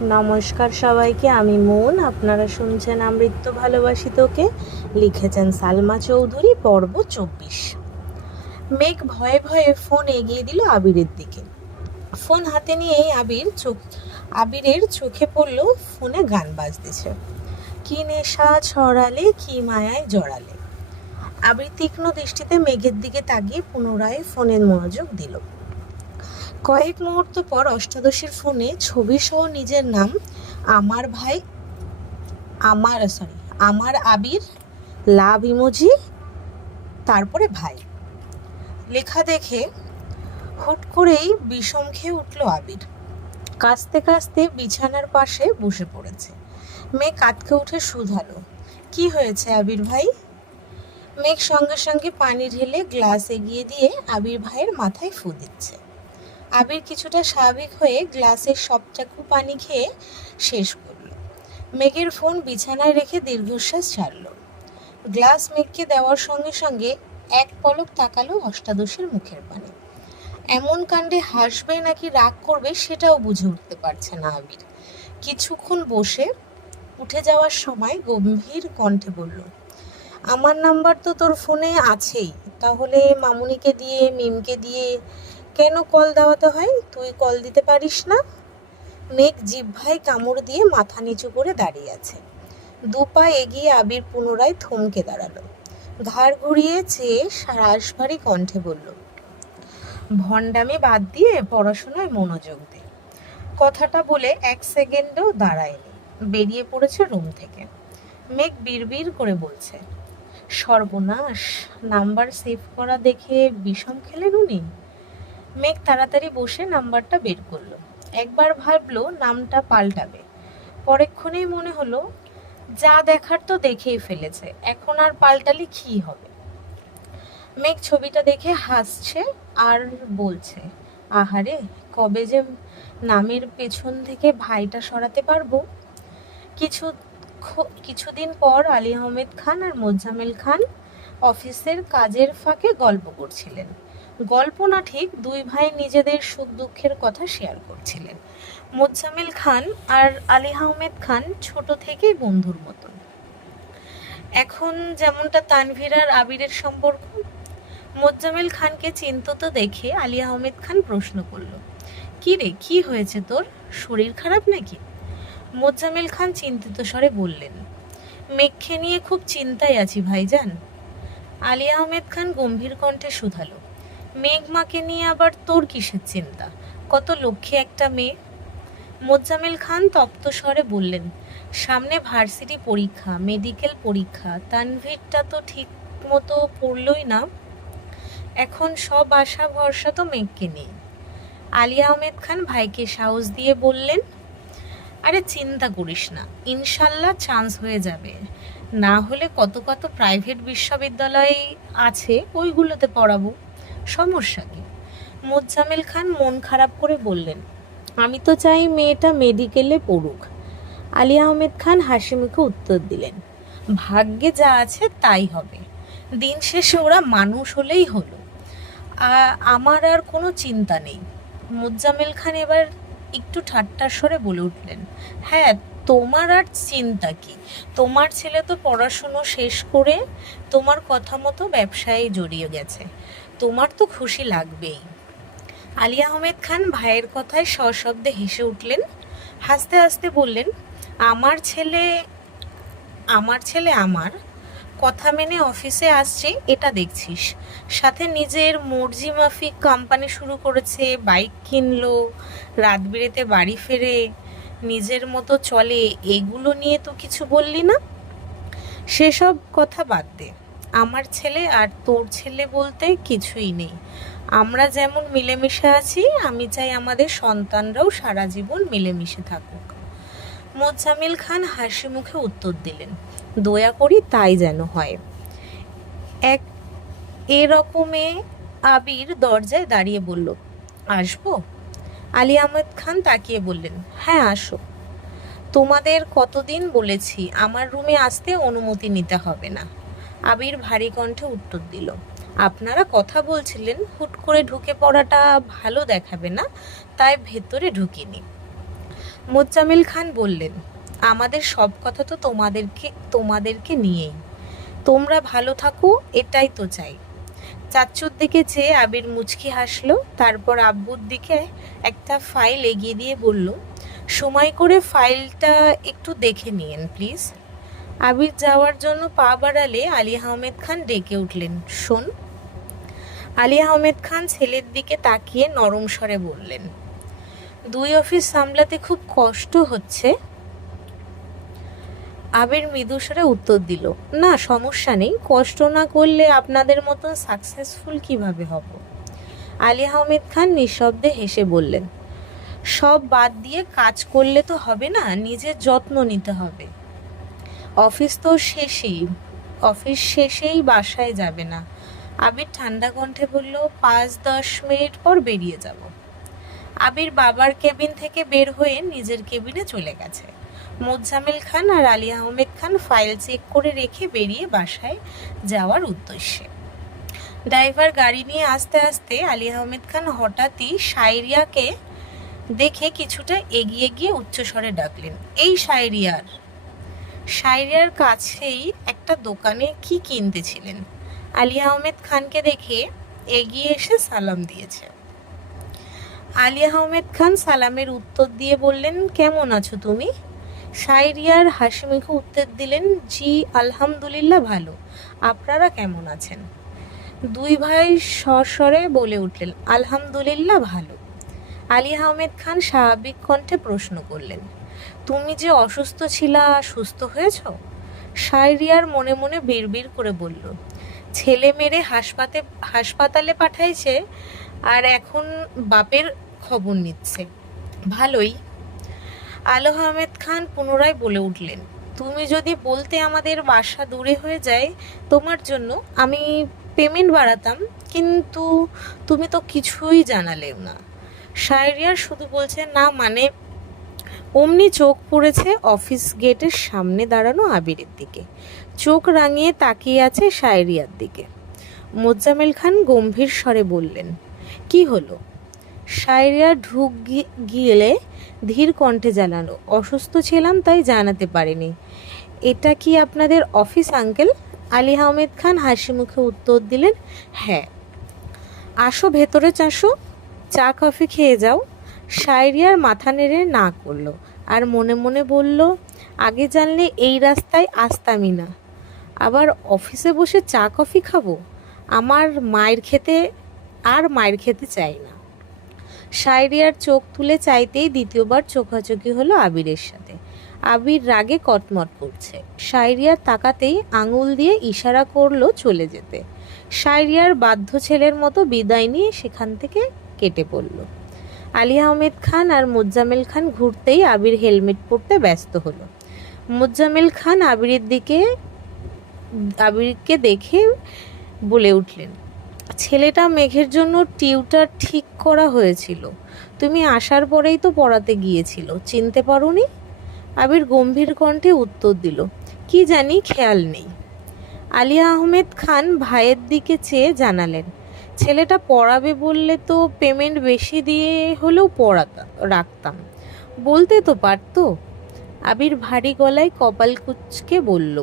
নমস্কার সবাইকে, আমি মন। আপনারা শুনছেন আমৃত্য ভালোবাসি তোকে। লিখেছেন সালমা চৌধুরী। পর্ব 24। মেঘ ভয়ে ভয়ে ফোন এগিয়ে দিল আবিরের দিকে। ফোন হাতে নিয়েই আবিরের চোখে পড়ল ফোনে গান বাজতেছে। কি নেশা ছড়ালে, কি মায়ায় জড়ালে। আবির তীক্ষ্ণ দৃষ্টিতে মেঘের দিকে তাকিয়ে পুনরায় ফোনের মনোযোগ দিল। কয়েক মুহূর্ত পর অষ্টাদশীর ফোনে ছবি সহ নিজের নাম, আমার আবির, লাভ ইমোজি, তারপরে ভাই লেখা দেখে হুট করেই বিষম খেয়ে উঠল আবির। কাঁচতে কাঁচতে বিছানার পাশে বসে পড়েছে। মেঘ কাঁদকে উঠে শুধালো, কি হয়েছে আবির ভাই? মেঘ সঙ্গে সঙ্গে পানি ঢেলে গ্লাস এগিয়ে দিয়ে আবির ভাইয়ের মাথায় ফু দিচ্ছে। আবির কিছুটা স্বাভাবিক হয়ে গ্লাসের সবটুকু পানি খেয়ে শেষ করল। মেঘের ফোন বিছানায় রেখে দীর্ঘশ্বাস ছাড়ল। গ্লাস মেঘকে দেওয়ার সঙ্গে সঙ্গে এক পলক তাকালো অষ্টাদশীর মুখের পানে। এমন কাণ্ডে হাসবে নাকি রাগ করবে সেটাও বুঝে উঠতে পারছে না আবির। কিছুক্ষণ বসে উঠে যাওয়ার সময় গম্ভীর কণ্ঠে বলল, আমার নাম্বার তো তোর ফোনে আছেই, তাহলে মামুনিকে দিয়ে, মিমকে দিয়ে কেন কল দেওয়াতে হয়? তুই কল দিতে পারিস না? মেঘ জিহ্বায় কামড় দিয়ে মাথা নিচু করে দাঁড়িয়ে আছে। দুপা এগিয়ে আবির পুনরায় থমকে দাঁড়ালো। ঘাড় ঘুরিয়ে চেয়ে রাশভারী কণ্ঠে বলল, ভণ্ডামি বাদ দিয়ে পড়াশোনায় মনোযোগ দে। কথাটা বলে এক সেকেন্ডও দাঁড়ায়নি, বেরিয়ে পড়েছে রুম থেকে। মেঘ বিড়বিড় করে বলছে, সর্বনাশ, নাম্বার সেভ করা দেখে বিষম খেলেন উনি। মেঘ তাড়াতাড়ি বসে নাম্বারটা বের করলো। একবার ভাবলো নামটা পাল্টাবে, পরেক্ষণেই মনে হলো যা দেখার তো দেখেই ফেলেছে, এখন আর পাল্টালে কি হবে। মেঘ ছবিটা দেখে হাসছে আর বলছে, আহারে, কবে যে নামের পেছন থেকে ভাইটা সরাতে পারবো। কিছুদিন পর আলী আহমেদ খান আর মোজাম্মেল খান অফিসের কাজের ফাঁকে গল্প করছিলেন। গল্প না ঠিক, দুই ভাই নিজেদের সুখ দুঃখের কথা শেয়ার করছিলেন। মোজাম্মেল খান আর আলী আহমেদ খান ছোট থেকেই বন্ধুর মতন। এখন যেমনটা তানভীর আর আবিরের সম্পর্ক। মোজাম্মেল খানকে চিন্তিত দেখে আলী আহমেদ খান প্রশ্ন করল, কি রে, কি হয়েছে তোর? শরীর খারাপ নাকি? মোজাম্মেল খান চিন্তিত স্বরে বললেন, মেঘকে নিয়ে খুব চিন্তায় আছি ভাইজান। আলী আহমেদ খান গম্ভীর কণ্ঠে শুধালো, মেঘ মাকে নিয়ে আবার তোর কিসের চিন্তা? কত লক্ষ্মী একটা মেয়ে। মোজাম্মেল খান তপ্ত স্বরে বললেন, সামনে ভার্সিটি পরীক্ষা, মেডিকেল পরীক্ষা, তানভীরটা তো ঠিক মতো পড়লই না। এখন সব আশা ভরসা তো মেঘকে নিয়ে। আলী আহমেদ খান ভাইকে সাহস দিয়ে বললেন, আরে চিন্তা করিস না, ইনশাল্লাহ চান্স হয়ে যাবে। না হলে কত কত প্রাইভেট বিশ্ববিদ্যালয় আছে, ওইগুলোতে পড়াবো, সমস্যা কি? মোজাম্মেল খান মন খারাপ করে বললেন, আমি তো চাই মেয়েটা মেডিকেলে পড়ুক। আলী আহমেদ খান হাসি মুখে উত্তর দিলেন, ভাগ্যে যা আছে তাই হবে, দিন শেষে ওরা মানুষ হলেই হলো। আমার আর কোনো চিন্তা নেই। মোজাম্মেল খান এবার একটু ঠাট্টার স্বরে বলে উঠলেন, হ্যাঁ, তোমার আর চিন্তা কি? তোমার ছেলে তো পড়াশুনো শেষ করে তোমার কথা মতো ব্যবসায় জড়িয়ে গেছে, তোমার তো খুশি লাগবেই। আলী আহমেদ খান ভাইয়ের কথায় সশব্দে হেসে উঠলেন। হাসতে হাসতে বললেন, আমার ছেলে আমার কথা মেনে অফিসে আসছে, এটা দেখছিস। সাথে নিজের মর্জি মাফিক কোম্পানি শুরু করেছে, বাইক কিনলো, রাত বিরেতে বাড়ি ফেরে, নিজের মতো চলে, এগুলো নিয়ে তো কিছু বললি না। সেসব কথা বাদ দে। আমার ছেলে আর তোর ছেলে বলতে কিছুই নেই। আমরা যেমন মিলেমিশে আছি, আমি চাই আমাদের সন্তানরাও সারা জীবন মিলেমিশে থাকুক। মোজাম্মেল খান হাসি মুখে উত্তর দিলেন, দয়া করি তাই যেন হয়। এরকমে আবির দরজায় দাঁড়িয়ে বলল, আসবো? আলী আহমেদ খান তাকিয়ে বললেন, হ্যাঁ আসো। তোমাদের কতদিন বলেছি আমার রুমে আসতে অনুমতি নিতে হবে না। আবির ভারী কণ্ঠে উত্তর দিল, আপনারা কথা বলছিলেন, হুট করে ঢুকে পড়াটা ভালো দেখাবে না, তাই ভেতরে ঢুকিনি। মোজাম্মেল খান বললেন, আমাদের সব কথা তো তোমাদেরকে নিয়েই। তোমরা ভালো থাকো, এটাই তো চাই। চাচ্চুর দিকে চেয়ে আবির মুচকি হাসলো, তারপর আব্বুর দিকে একটা ফাইল এগিয়ে দিয়ে বলল, সময় করে ফাইলটা একটু দেখে নিয়েন প্লিজ। আবির যাওয়ার জন্য পা বাড়ালে আলী আহমেদ খান ডেকে উঠলেন, শোন। আলী আহমেদ খান ছেলের দিকে তাকিয়ে নরম স্বরে বললেন, দুই অফিস সামলাতে খুব কষ্ট হচ্ছে। আবির মৃদুস্বরে উত্তর দিল, না সমস্যা নেই, কষ্ট না করলে আপনাদের মতো সাকসেসফুল কিভাবে হব। আলী আহমেদ খান নিঃশব্দে হেসে বললেন, সব বাদ দিয়ে কাজ করলে তো হবে না, নিজের যত্ন নিতে হবে। অফিস শেষেই বাসায় যাবে না। আবির ঠান্ডা কণ্ঠে বলল, 5-10 মিনিট পর বেরিয়ে যাব। আবির বাবার কেবিন থেকে বের হয়ে নিজের কেবিনে চলে গেছে। মোজাম্মেল খান আর আলী আহমেদ খান ফাইল চেক করে রেখে বেরিয়ে বাসায় যাওয়ার উদ্দেশ্যে। ড্রাইভার গাড়ি নিয়ে আসতে আসতে আলী আহমেদ খান হঠাৎই শায়রিয়াকে দেখে কিছুটা এগিয়ে গিয়ে উচ্চস্বরে ডাকলেন, এই শায়রিয়ার কাছেই একটা দোকানে কি কিনতেছিলেন। আলী আহমেদ খানকে দেখে এগিয়ে এসে সালাম দিয়েছে। আলী আহমেদ খান সালামের উত্তর দিয়ে বললেন, কেমন আছো তুমি? শায়রিয়ার হাসিমুখে উত্তর দিলেন, জি আলহামদুলিল্লাহ ভালো, আপনারা কেমন আছেন? দুই ভাই সস্বরে বলে উঠলেন, আলহামদুলিল্লাহ ভালো। আলী আহমেদ খান স্বাভাবিক কণ্ঠে প্রশ্ন করলেন, তুমি যে অসুস্থ ছিলা, সুস্থ হয়েছ? শায়রিয়ার মনে মনে বিড়বিড় করে বলল, ছেলে মেরে হাসপাতালে পাঠাইছে আর এখন বাপের খবর নিচ্ছে, ভালোই। আলী আহমেদ খান পুনরায় বলে উঠলেন, তুমি যদি বলতে আমাদের বাসা দূরে হয়ে যায় তোমার জন্য, আমি পেমেন্ট বাড়াতাম, কিন্তু তুমি তো কিছুই জানালেও না। শায়রিয়ার শুধু বলছে, না মানে। অমনি চোখ পড়েছে অফিস গেটের সামনে দাঁড়ানো আবিরের দিকে। চোখ রাঙিয়ে তাকিয়ে আছে শায়রিয়ার দিকে। মোজাম্মেল খান গম্ভীর স্বরে বললেন, কি হলো? শায়রিয়া ঢুক গিলে ধীর কণ্ঠে জানালো, অসুস্থ ছিলাম তাই জানাতে পারিনি। এটা কি আপনাদের অফিস আঙ্কেল? আলী আহমেদ খান হাসি মুখে উত্তর দিলেন, হ্যাঁ। আসো ভেতরে, চা কফি খেয়ে যাও। শায়রিয়ার মাথা নেড়ে না করলো আর মনে মনে বলল, আগে জানলে এই রাস্তায় আসতামই না, আবার অফিসে বসে চা কফি খাবো। আমার মায়ের খেতে চাই না। শায়রিয়ার চোখ তুলে চাইতেই দ্বিতীয়বার চোখাচোখি হলো আবিরের সাথে। আবির রাগে কটমট করছে। শায়রিয়ার তাকাতেই আঙুল দিয়ে ইশারা করলো চলে যেতে। শায়রিয়ার বাধ্য ছেলের মতো বিদায় নিয়ে সেখান থেকে কেটে পড়ল। আলী আহমেদ খান আর মোজাম্মেল খান ঘুরতেই আবির হেলমেট পরতে ব্যস্ত হলো। মোজাম্মেল খান আবিরকে দেখে বলে উঠলেন, ছেলেটা মেঘের জন্য টিউটার ঠিক করা হয়েছিল, তুমি আসার পরেই তো পড়াতে গিয়েছিল, চিনতে পারোনি? আবির গম্ভীর কণ্ঠে উত্তর দিল, কি জানি, খেয়াল নেই। আলী আহমেদ খান ভাইয়ের দিকে চেয়ে জানালেন, ছেলেটা পড়াবে বললে তো পেমেন্ট বেশি দিয়ে হলেও রাখতাম, বলতে তো পারতো। আবির ভারী গলায় কপাল কুঁচকে বলল,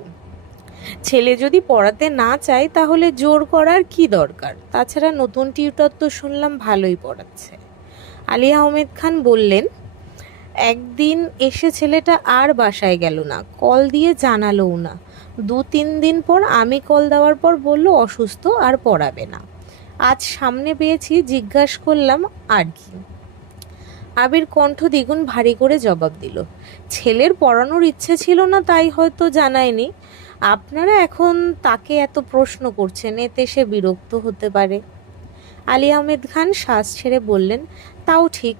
ছেলে যদি পড়াতে না চায় তাহলে জোর করার কি দরকার? তাছাড়া নতুন টিউটর তো শুনলাম ভালোই পড়াচ্ছে। আলী আহমেদ খান বললেন, একদিন এসে ছেলেটা আর বাসায় গেল না, কল দিয়ে জানালোও না। 2-3 দিন পর আমি কল দেওয়ার পর বলল অসুস্থ আর পড়াবে না। আজ সামনে পেয়েছি, জিজ্ঞাসা করলাম আর কি। আবির কণ্ঠ দ্বিগুণ ভারী করে জবাব দিল, ছেলের পড়ানোর ইচ্ছে ছিল না তাই হয়তো জানায়নি। আপনারা এখন তাকে এত প্রশ্ন করছেন, এতে সে বিরক্ত হতে পারে। আলী আহমেদ খান শ্বাস ছেড়ে বললেন, তাও ঠিক,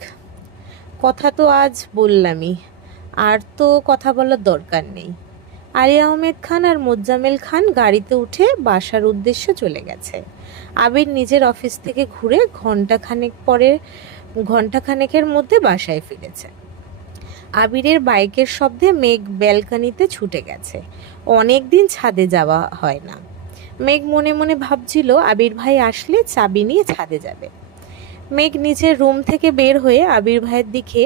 কথা তো আজ বললামই, আর তো কথা বলার দরকার নেই। আলী আহমেদ খান আর মোজাম্মেল খান গাড়িতে উঠে বাসার উদ্দেশ্যে চলে গেছে। আবির নিজের অফিস থেকে ঘুরে ঘণ্টাখানেকের মধ্যে বাসায় ফিরেছে। আবিরের বাইকের শব্দে মেঘ ব্যালকনিতে ছুটে গেছে। অনেক দিন ছাদে যাওয়া হয় না। মেঘ মনে মনে ভাবছিল আবির ভাই আসলে চাবি নিয়ে ছাদে যাবে। মেঘ নিজের রুম থেকে বের হয়ে আবির ভাইয়ের দিকে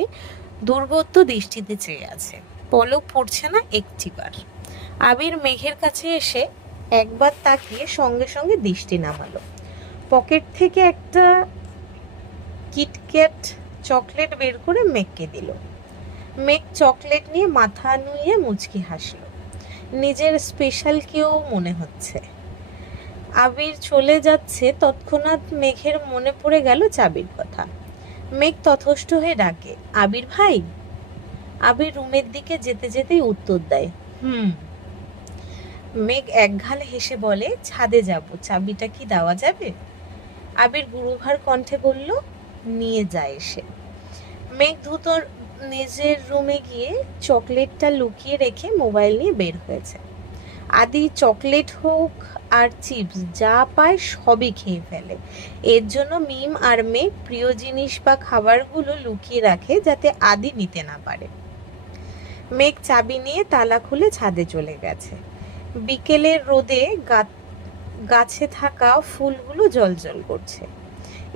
দুর্বোধ্য দৃষ্টিতে চেয়ে আছে, পলক পড়ছে না একটিবার। আবির মেঘের কাছে এসে একবার তাকিয়ে সঙ্গে সঙ্গে দৃষ্টি নামালো। পকেট থেকে একটা কিটক্যাট চকলেট বের করে মেঘকে দিল। মেঘ চকলেট নিয়ে মাথা নুইয়ে মুচকি হাসল। নিজের স্পেশাল কেউ মনে হচ্ছে। আবির চলে যাচ্ছে তৎক্ষণাৎ মেঘের মনে পড়ে গেল চাবির কথা। মেঘ তথস্থ হয়ে ডাকে, আবির ভাই। আবির রুমের দিকে যেতে যেতেই উত্তর দেয়, মেঘ একগাল হেসে বলে, ছাদে যাব, চাবিটা কি দেওয়া যাবে? আবির গুরুভার কণ্ঠে বলল, নিয়ে যায় এসে। মেঘ দ্রুত নিজের রুমে গিয়ে চকলেটটা লুকিয়ে রেখে মোবাইল নিয়ে বের হয়েছে। আদি চকলেট হোক আর চিপস যা পায় সবই খেয়ে ফেলে। এর জন্য মিম আর মেঘ প্রিয় জিনিস বা খাবারগুলো লুকিয়ে রাখে যাতে আদি নিতে না পারে। মেঘ চাবি নিয়ে তালা খুলে ছাদে চলে গেছে। বিকেলের রোদে গাছে থাকা ফুলগুলো জ্বলজ্বল করছে।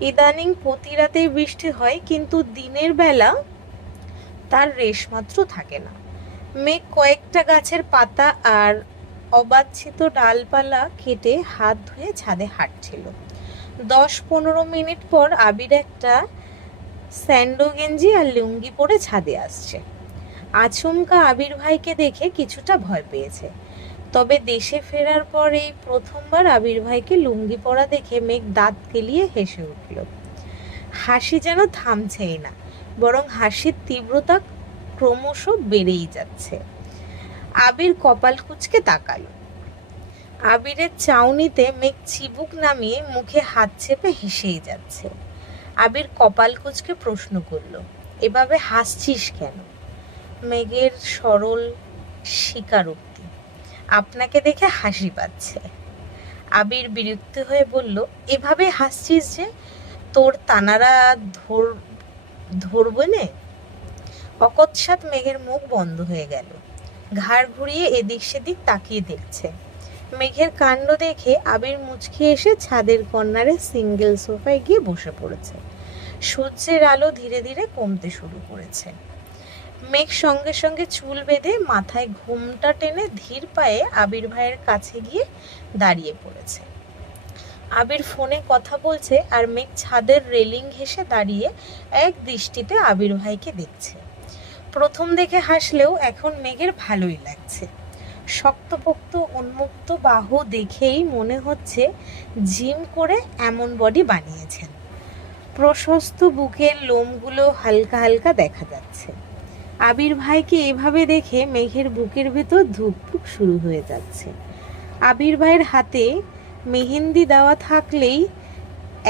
ইদানিং প্রতি রাতেই বৃষ্টি হয়, কিন্তু দিনের বেলা তার রেশমাত্র থাকে না। মেঘ কয়েকটা গাছের পাতা আর অবাঞ্ছিত ডালপালা কেটে হাত ধুয়ে ছাদে হাঁটছিল। 10-15 মিনিট পর আবির একটা স্যান্ডো গেঞ্জি আর লুঙ্গি পরে ছাদে আসছে। আচমকা আবির ভাইকে দেখে কিছুটা ভয় পেয়েছে। তবে দেশে ফেরার পর এই প্রথমবার আবির ভাইকে লুঙ্গি পরা দেখে মেঘ দাঁত কেলিয়ে হেসে উঠল। হাসি যেন থামছেই না, বরং হাসির তীব্রতা ক্রমশ বেড়েই যাচ্ছে। আবির কপাল কুঁচকে তাকালো। আবিরের চাউনিতে মেঘ চিবুক নামিয়ে মুখে হাত চেপে হেসেই যাচ্ছে। আবির কপাল কুঁচকে প্রশ্ন করল, এভাবে হাসছিস কেন? মেঘের সরল স্বীকারোক্তি, আপনাকে দেখে হাসি পাচ্ছে। আবির বিরক্ত হয়ে বলল, এভাবে হাসছিস যে, তোর তানারা ধরবে নে? অকস্মাৎ মেঘের মুখ বন্ধ হয়ে গেল। ঘাড় ঘুরিয়ে এদিক সেদিক তাকিয়ে দেখছে। মেঘের কাণ্ড দেখে আবির মুচকি এসে ছাদের কর্নারে সিঙ্গেল সোফায় গিয়ে বসে পড়েছে। সূর্যের আলো ধীরে ধীরে কমতে শুরু করেছে। মেঘ সঙ্গে সঙ্গে চুল বেঁধে মাথায় ঘুমটা টেনে ধীর পায়ে আবির ভাইয়ের কাছে গিয়ে দাঁড়িয়ে পড়েছে। আবির ফোনে কথা বলছে আর মেঘ ছাদের রেলিং ঘেঁষে দাঁড়িয়ে এক দৃষ্টিতে আবির ভাইকে দেখছে। প্রথম দেখে হাসলেও এখন মেঘের ভালোই লাগছে। শক্তপোক্ত উন্মুক্ত বাহু দেখেই মনে হচ্ছে জিম করে এমন বডি বানিয়েছেন। প্রশস্ত বুকের লোমগুলো হালকা হালকা দেখা যাচ্ছে। আবির ভাইকে এভাবে দেখে মেঘের বুকের ভেতর ধুকপুক শুরু হয়ে যাচ্ছে। আবির ভাইয়ের হাতে মেহেন্দি দেওয়া থাকলেই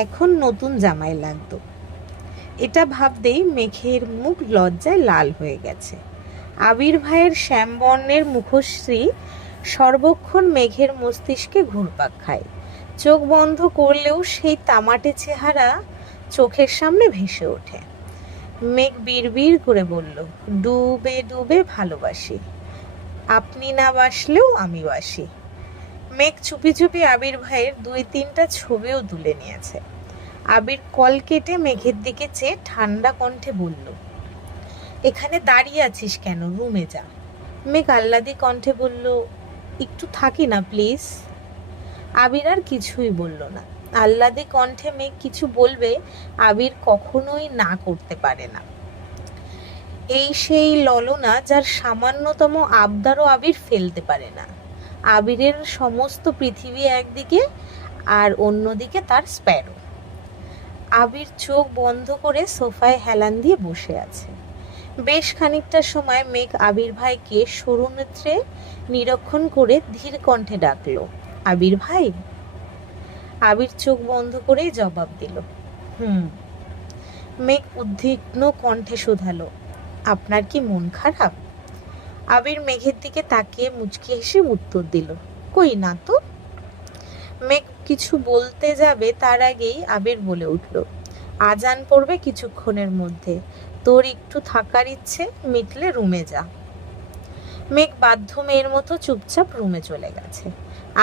এখন নতুন জামাই লাগতো। এটা ভাবতেই মেঘের মুখ লজ্জায় লাল হয়ে গেছে। আবির ভাইয়ের শ্যামবর্ণের মুখশ্রী সর্বক্ষণ মেঘের মস্তিষ্কে ঘুরপাক খায়। চোখ বন্ধ করলেও সেই তামাটে চেহারা চোখের সামনে ভেসে ওঠে। মেঘ বিড়বিড় করে বলল, ডুবে ডুবে ভালোবাসি, আপনি না বাসলেও আমি বাসি। মেঘ চুপি চুপি আবির ভাইয়ের 2-3টা ছবিও তুলে নিয়েছে। আবির কল কেটে মেঘের দিকে চেয়ে ঠান্ডা কণ্ঠে বলল, এখানে দাঁড়িয়ে আছিস কেন, রুমে যা। মেঘ আহ্লাদি কণ্ঠে বলল, একটু থাকি না প্লিজ। আবির আর কিছুই বলল না। আহ্লাদি কণ্ঠে মেঘ কিছু বলবে আবির কখনোই না করতে পারে না। এই সেই ললনা যার সামান্যতম আবদারও আবির ফেলতে পারে না। আবিরের সমস্ত পৃথিবী একদিকে আর অন্যদিকে তার স্প্যারো। আবির চোখ বন্ধ করে সোফায় হেলান দিয়ে বসে আছে। বেশ খানিকটা সময় মেঘ আবির ভাইকে সরু নেত্রে নিরীক্ষণ করে ধীর কণ্ঠে ডাকলো, আবির ভাই। আবির চোখ বন্ধ করেই জবাব দিল, মেঘ উদ্বিগ্ন কণ্ঠে শুধালো, আপনার কি মন খারাপ? আবির মেঘের দিকে তাকিয়ে মুচকি হেসে উত্তর দিল, কই না তো। মেঘ কিছু বলতে যাবে তার আগেই আবির বলে উঠল, আজান পড়বে কিছুক্ষণের মধ্যে, তোর একটু থাকার ইচ্ছে মিটলে রুমে যা। মেঘ বাধ্য মেয়ের মতো চুপচাপ রুমে চলে গেছে।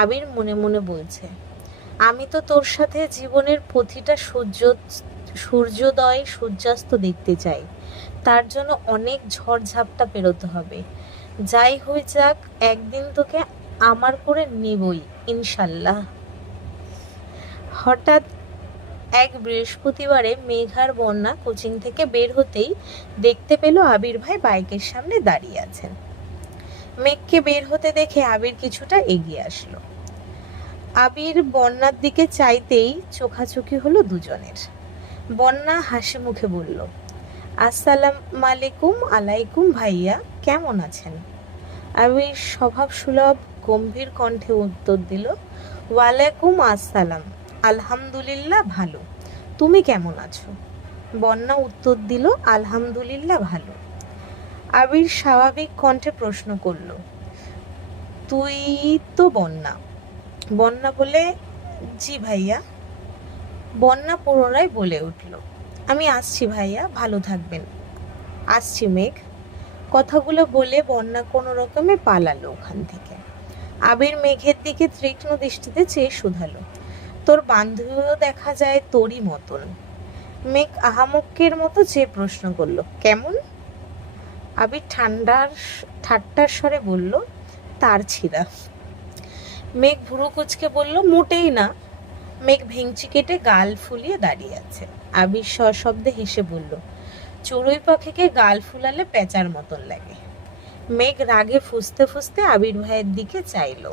আবির মনে মনে বলছে, আমি তো তোর সাথে জীবনের প্রতিটা সূর্যোদয় সূর্যাস্ত দেখতে চাই, তার জন্য অনেক ঝড়ঝাপটা পেরোতে হবে। যাই হয়ে যাক, একদিন তোকে আমার করে নিবই ইনশাল্লাহ। হঠাৎ এক বৃহস্পতিবারে মেঘার বন্যা কোচিং থেকে বের হতেই দেখতে পেল আবির ভাই বাইকের সামনে দাঁড়িয়ে আছেন। মেঘকে বের হতে দেখে আবির কিছুটা এগিয়ে আসলো। আবির বন্যার দিকে চাইতেই চোখাচোখি হলো দুজনের। বন্যা হাসি মুখে বলল, আসসালামু আলাইকুম। আলাইকুম ভাইয়া, কেমন আছেন? আবির স্বভাব সুলভ গম্ভীর কণ্ঠে উত্তর দিল, ওয়ালাইকুম আসসালাম, আলহামদুলিল্লাহ ভালো। তুমি কেমন আছো? বন্যা উত্তর দিল, আলহামদুলিল্লাহ ভালো। আবির স্বাভাবিক কণ্ঠে প্রশ্ন করল, তুই তো বন্যা? বন্যা বলে, জি ভাইয়া। বন্যা পুনরায় বলে উঠল, আমি আসছি ভাইয়া, ভালো থাকবেন। আসছি মেঘ। কথাগুলো বলে বন্যা কোনো রকমে পালালো ওখান থেকে। আবির মেঘের দিকে তীক্ষ্ণ দৃষ্টিতে চেয়ে শুধালো, তোর বান্ধবীও দেখা যায় তোরই মতন। মেঘ আহামক্কের মতো চেয়ে প্রশ্ন করলো, কেমন? আবির ঠাট্টার স্বরে বলল, তার ছিঁড়া। মেঘ ভুরু কুচকে বলল, মোটেই না। মেঘ ভেঙচি কেটে গাল ফুলিয়ে দাঁড়িয়ে আছে। আবির সশব্দে হেসে বলল, চড়ুই পাখিকে গাল ফুলালে পেঁচার মতন লাগে। মেঘ রাগে ফুঁসতে ফুঁসতে আবির ভাইয়ের দিকে চাইল,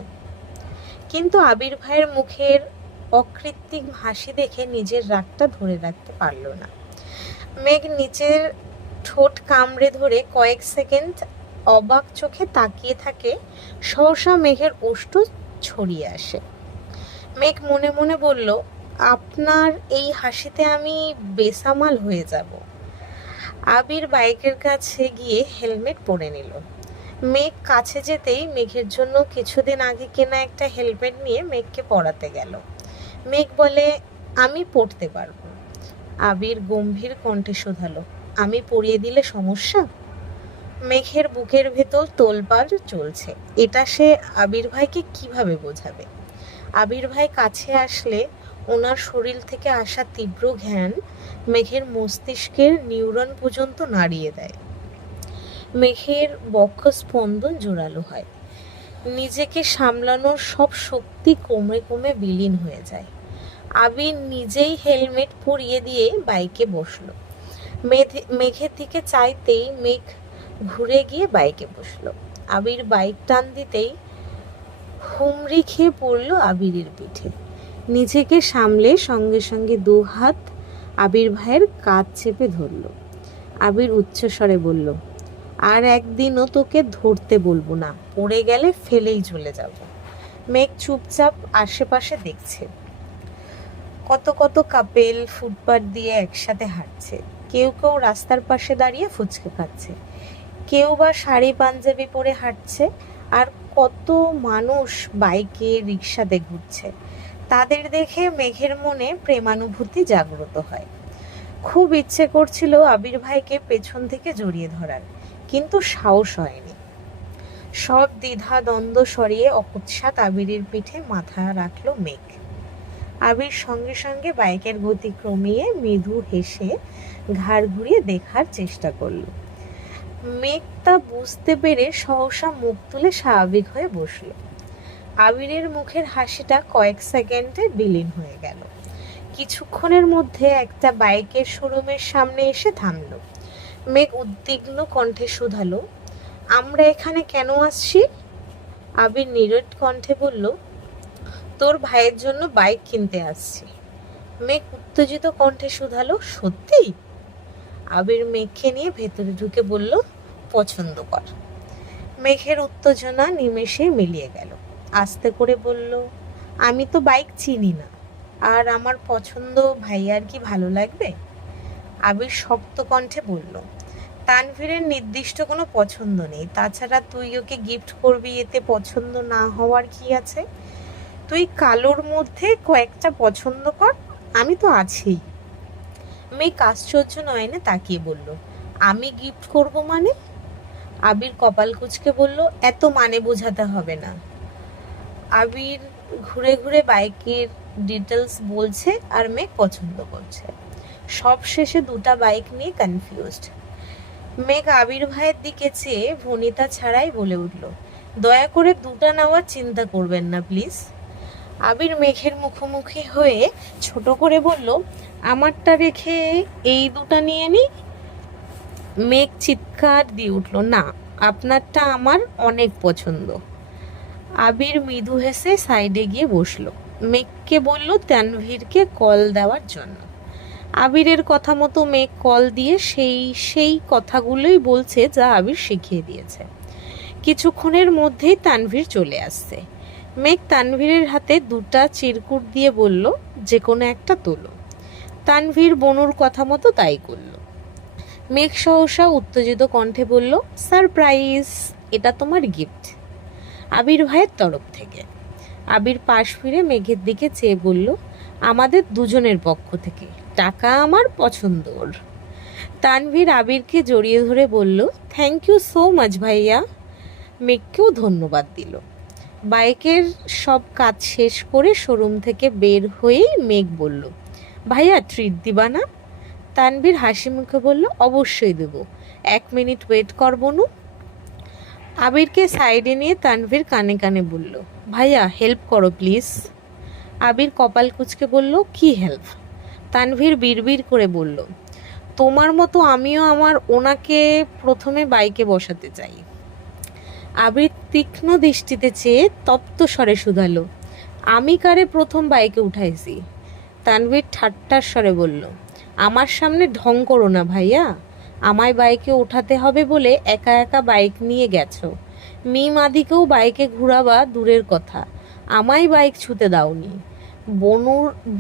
কিন্তু আবির ভাইয়ের মুখের অকৃত্রিম হাসি দেখে নিজের রাগটা ধরে রাখতে পারল না। মেঘ নিচের ঠোঁট কামড়ে ধরে কয়েক সেকেন্ড অবাক চোখে তাকিয়ে থাকে। সহসা মেঘের ওষ্ঠ ছড়িয়ে আসে। মেঘ মনে মনে বলল, আপনার এই হাসিতে আমি বেসামাল হয়ে যাব। আবির বাইকের কাছে গিয়ে হেলমেট পরে নিল। মেঘ কাছে যেতেই মেঘের জন্য কিছুদিন আগে কেনা একটা হেলমেট নিয়ে মেঘকে পরাতে গেল। মেঘ বলে, আমি পড়তে পারবো। আবির গম্ভীর কণ্ঠে শোধালো, আমি পরিয়ে দিলে সমস্যা? মেঘের বুকের ভেতর তোলপাড় চলছে। এটা সে আবির ভাইকে কিভাবে বোঝাবে? আবির ভাই কাছে আসলে ওনার শরীর থেকে আসা তীব্র ঘ্রাণ মেঘের মস্তিষ্কের নিউরন পর্যন্ত নাড়িয়ে দেয়। মেঘের বক্ষ স্পন্দন জোরালো হয়। নিজেকে সামলানোর সব শক্তি কমে কমে বিলীন হয়ে যায়। আবির নিজেই হেলমেট পরিয়ে দিয়ে বাইকে বসলো। মেঘের দিকে চাইতেই মেঘ ঘুরে গিয়ে বাইকে বসলো। আবির বাইক টান দিতেই হুমড়ি খেয়ে পড়লো আবিরের পিঠে। নিজেকে সামলে সঙ্গে সঙ্গে দু হাত আবির ভাইয়ের কাঁধ চেপে ধরল। আবির উচ্চস্বরে বলল, আর একদিনও তোকে ধরতে বলবো না, পড়ে গেলে ফেলেই চলে যাব। মেঘ চুপচাপ আশেপাশে দেখছে। কত কত কাপেল ফুটপাত দিয়ে একসাথে হাঁটছে। কেউ কেউ রাস্তার পাশে দাঁড়িয়ে ফুচকা খাচ্ছে, কেউ বা শাড়ি পাঞ্জাবি পরে হাঁটছে, আর কত মানুষ বাইকে রিক্সাতে ঘুরছে। তাদের দেখে মেঘের মনে প্রেমানুভূতি জাগ্রত হয়। খুব ইচ্ছে করছিল আবির ভাইকে পেছন থেকে জড়িয়ে ধরার, কিন্তু সাহস হয়নি। সব দ্বিধা দ্বন্দ্ব সরিয়ে অকস্মাৎ আবিরের পিঠে মাথা রাখলো মেঘ। আবির সঙ্গে সঙ্গে বাইকের গতি কমিয়ে মৃদু হেসে ঘাড় ঘুরিয়ে দেখার চেষ্টা করল। মেঘ তা বুঝতে পেরে সহসা মুখ তুলে স্বাভাবিক হয়ে বসল। আবিরের মুখের হাসিটা কয়েক সেকেন্ডে বিলীন হয়ে গেল। কিছুক্ষণের মধ্যে একটা বাইকের শোরুমের সামনে এসে থামল। মেঘ উদ্বিগ্ন কণ্ঠে শুধালো, আমরা এখানে কেন আসছি? আবির নীরব কণ্ঠে বলল, তোর ভাইয়ের জন্য বাইক কিনতে আসছি। মেঘ উত্তেজিত কণ্ঠে শুধালো, সত্যি? আবির মেঘকে নিয়ে ভেতরে ঢুকে বলল, পছন্দ কর। মেঘের উত্তেজনা নিমেষে মিলিয়ে গেল। আস্তে করে বলল, আমি তো বাইক চিনি না, আর আমার পছন্দ ভাইয়ার কি ভালো লাগবে? আবির শক্ত কণ্ঠে বলল, তানভীরের নির্দিষ্ট কোনো পছন্দ নেই, তাছাড়া তুই ওকে গিফট করবি, এতে পছন্দ না হওয়ার কি আছে? তুই কালোর মধ্যে কয়েকটা পছন্দ কর, আমি তো আছি। মেঘ আশ্চর্য নয়নে তাকিয়ে বলল, আমি গিফট করব মানে? আবির কপাল কুঁচকে বলল, এত মানে বোঝাতে হবে না। আবির ঘুরে ঘুরে বাইকের ডিটেলস বলছে আর মেঘ পছন্দ করছে। সব শেষে দুটা বাইক নিয়ে কনফিউজড। মেঘ আবির ভাইয়ের দিকে চেয়ে ভনিতা ছাড়াই বলে উঠল, দয়া করে দুটা নেওয়ার চিন্তা করবেন না প্লিজ। আবির মেঘের মুখোমুখি হয়ে ছোট করে বলল, আমারটা রেখে এই দুটা নিয়ে নি। মেঘ চিৎকার দিয়ে উঠল, না, আপনারটা আমার অনেক পছন্দ। আবির মৃদু হেসে সাইডে গিয়ে বসলো। মেঘকে বলল তানভীরকে কল দেওয়ার জন্য। আবিরের কথা মতো মেঘ কল দিয়ে সেই কথাগুলোই বলছে যা আবির শিখিয়ে দিয়েছে। কিছুক্ষণের মধ্যেই তানভীর চলে আসছে। মেঘ তানভীরের হাতে দুটা চিরকুট দিয়ে বলল, যে কোনো একটা তোলো। তানভীর বনুর কথা মতো তাই করল। মেঘ সহসা উত্তেজিত কণ্ঠে বলল, সারপ্রাইজ, এটা তোমার গিফট আবির ভাইয়ের তরফ থেকে। আবির পাশ ফিরে মেঘের দিকে চেয়ে বলল, আমাদের দুজনের পক্ষ থেকে, টাকা আমার পছন্দর। তানভীর আবিরকে জড়িয়ে ধরে বলল, থ্যাংক ইউ সো মাচ ভাইয়া। মেঘকেও ধন্যবাদ দিল। বাইকের সব কাজ শেষ করে শোরুম থেকে বের হয়েই মেঘ বলল, ভাইয়া ট্রিট দিবা না? তানভীর হাসি মুখে বলল, অবশ্যই দেব, 1 মিনিট ওয়েট করবো নু। আবিরকে সাইডে নিয়ে তানভীর কানে কানে বলল, ভাইয়া হেল্প করো প্লিজ। আবির কপাল কুঁচকে বলল, কি হেল্প? তানভীর বিড়বিড় করে বলল, তোমার মতো আমিও আমার ওনাকে প্রথমে বাইকে বসাতে চাই। আবির তীক্ষ্ণ দৃষ্টিতে চেয়ে তপ্ত স্বরে শুধালো, আমি কারে প্রথম বাইকে উঠাইছি? তানভীর ঠাট্টার স্বরে বলল, আমার সামনে ঢং করো না ভাইয়া। আমায় বাইকে ওঠাতে হবে বলে একা একা বাইক নিয়ে গেছো। মিম আদিকেও বাইকে ঘুরাবা দূরের কথা, আমায় বাইক ছুতে দাওনি।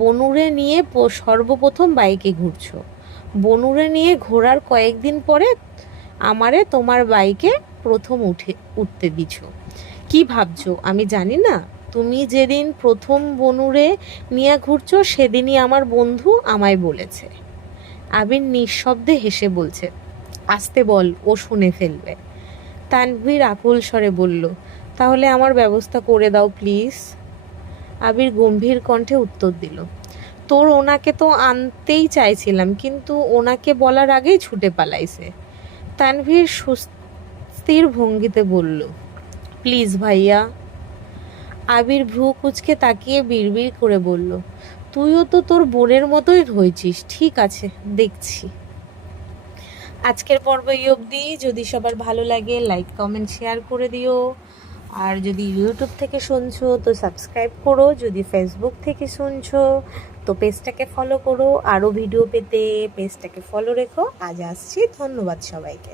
বনুরে নিয়ে সর্বপ্রথম বাইকে ঘুরছো। বনুরে নিয়ে ঘোরার কয়েকদিন পরে আমারে তোমার বাইকে প্রথম উঠতে দিছো। কি ভাবছো আমি জানি না? তুমি যেদিন প্রথম বনুরে নিয়ে ঘুরছো সেদিনই আমার বন্ধু আমায় বলেছে। আবির নিঃশব্দে হেসে বলছে, আসতে বল, ও শুনে ফেলবে। তানভীর আকুল স্বরে বলল, তাহলে আমার ব্যবস্থা করে দাও প্লিজ। আবির গম্ভীর কণ্ঠে উত্তর দিল, তোর ওনাকে তো আনতেই চাইছিলাম, কিন্তু ওনাকে বলার আগেই ছুটে পালাইছে। তানভীর সুস্থির ভঙ্গিতে বলল, প্লিজ ভাইয়া। আবির ভ্রু কুঁচকে তাকিয়ে বিড়বিড় করে বলল, তুইও তো তোর বোনের মতোই হয়েছিস, ঠিক আছে দেখছি। আজকের পর্ব এই অবধি। যদি সবার ভালো লাগে লাইক কমেন্ট শেয়ার করে দিও। আর যদি ইউটিউব থেকে শুনছো তো সাবস্ক্রাইব করো, যদি ফেসবুক থেকে শুনছো তো পেজটাকে ফলো করো। আরও ভিডিও পেতে পেজটাকে ফলো রেখো। আজ আসছি, ধন্যবাদ সবাইকে।